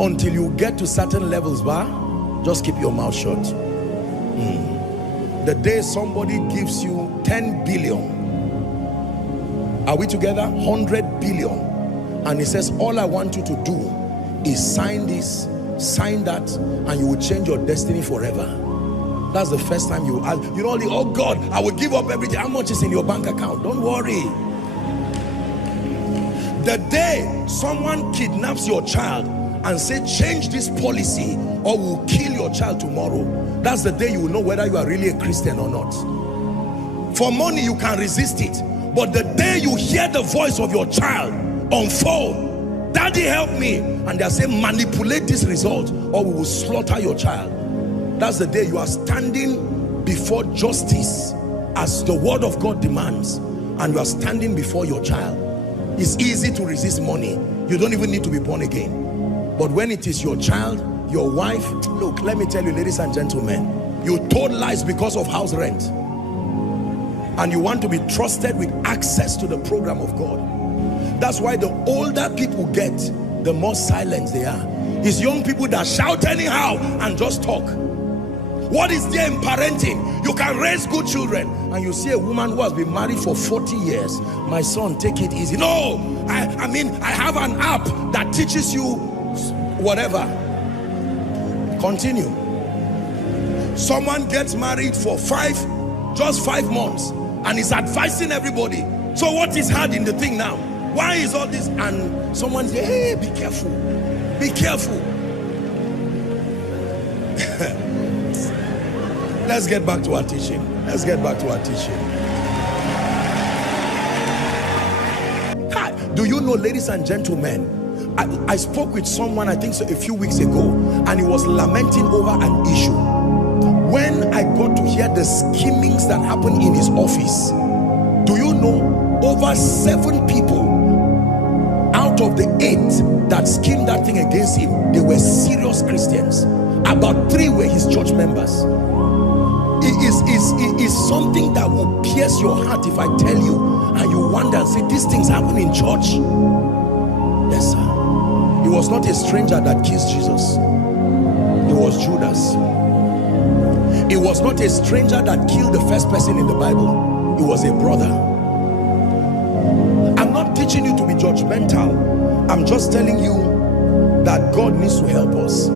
Until you get to certain levels, just keep your mouth shut. The day somebody gives you 10 billion, are we together? 100 billion, and he says, all I want you to do is sign this, sign that, and you will change your destiny forever. That's the first time you ask, you know, oh God, I will give up everything. How much is in your bank account? Don't worry. The day someone kidnaps your child and say, change this policy or we'll kill your child tomorrow, that's the day you will know whether you are really a Christian or not. For money, you can resist it. But the day you hear the voice of your child on phone, daddy help me, and they're saying manipulate this result or we will slaughter your child, that's the day you are standing before justice as the word of God demands, and you are standing before your child. It's easy to resist money. You don't even need to be born again. But when it is your child, your wife, look, let me tell you, ladies and gentlemen, you told lies because of house rent, and you want to be trusted with access to the program of God. That's why the older people get, the more silent they are. It's young people that shout anyhow and just talk. What is there in parenting? You can raise good children, and you see a woman who has been married for 40 years. My son, take it easy. No, I mean, I have an app that teaches you whatever. Continue. Someone gets married for just 5 months and is advising everybody. So what is hard in the thing now? Why is all this? And someone says, hey, be careful. Be careful. Let's get back to our teaching. Let's get back to our teaching. Do you know, ladies and gentlemen, I spoke with someone, I think so, a few weeks ago, and he was lamenting over an issue. When I got to hear the schemings that happened in his office, do you know, over 7 people out of the 8 that schemed that thing against him, they were serious Christians. About 3 were his church members. It is something that will pierce your heart if I tell you, and you wonder and say, these things happen in church. Yes, sir. It was not a stranger that kissed Jesus. It was Judas. It was not a stranger that killed the first person in the Bible. It was a brother. I'm not teaching you to be judgmental. I'm just telling you that God needs to help us.